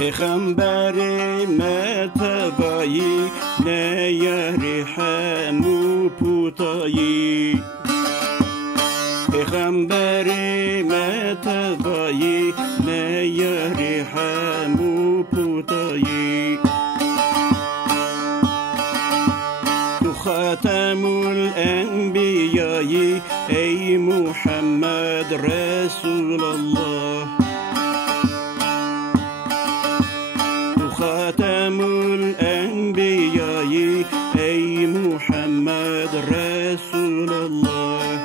پیغمبر متبایی نیاری همو پوتایی پیغمبر متبایی نیاری همو پوتایی تو خاتم الانبیایی ای محمد رسول الله خاتم الانبیایی ای محمد رسول الله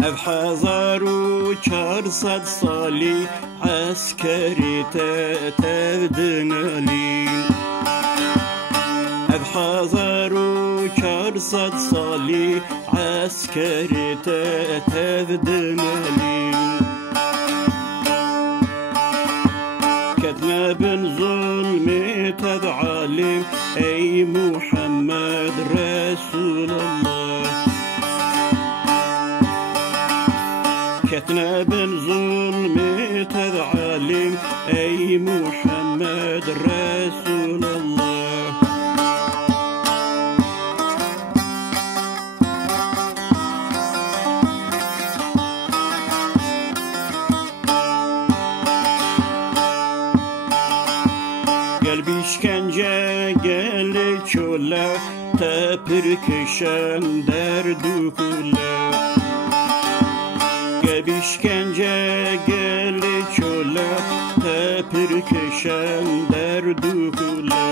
اب 1400 سالی عسکری تبدنالی اب 1400 سالی عسکری تبدنالی كتنا بن ظلم تبعالم ای محمد رسول الله كتنا بن ظلم تبعالم ای محمد رسول الله قلبي işkence gel çöle tepir kışan derdu kule Qalbi işkence gel çöle tepir kışan derdu kule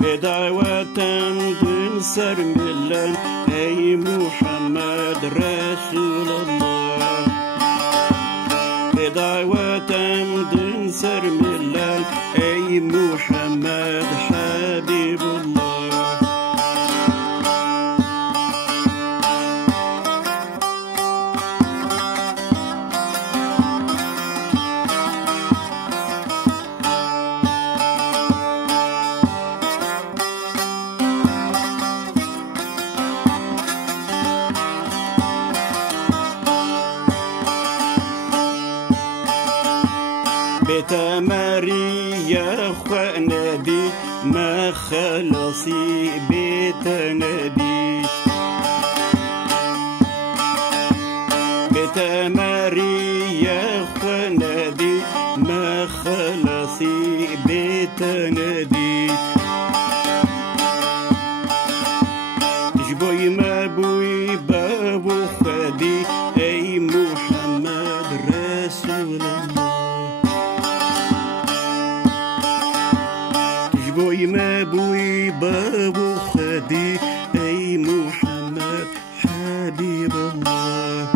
Bedavaten dün sermilen ey Muhammed Resulullah Bedavaten dün sermilen ey Muhammed Habibullah بتماري يا أخوة نبي ما خلصي بيت نبي بتماري يا أخوة نبي ما خلصي بيت نبي جبوي ما بوي بابو خدي أي محمد رسول الله بوي ما بوي بابو خدي أي محمد حبيب الله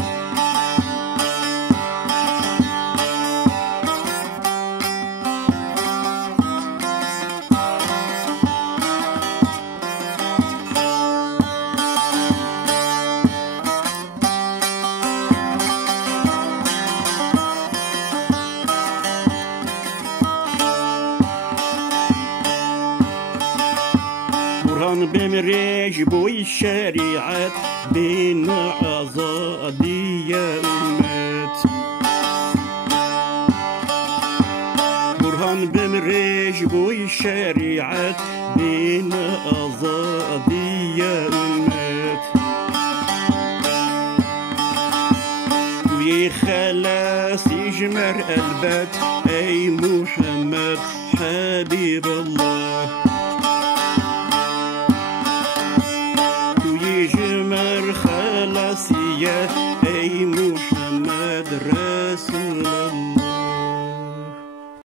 برهان بمرج بوي الشريعة بين عظادي يا أمت برهان بمرج بوي الشريعة بين عظادي يا أمت وي خلاص يجمر قلبك أي محمد حبيب الله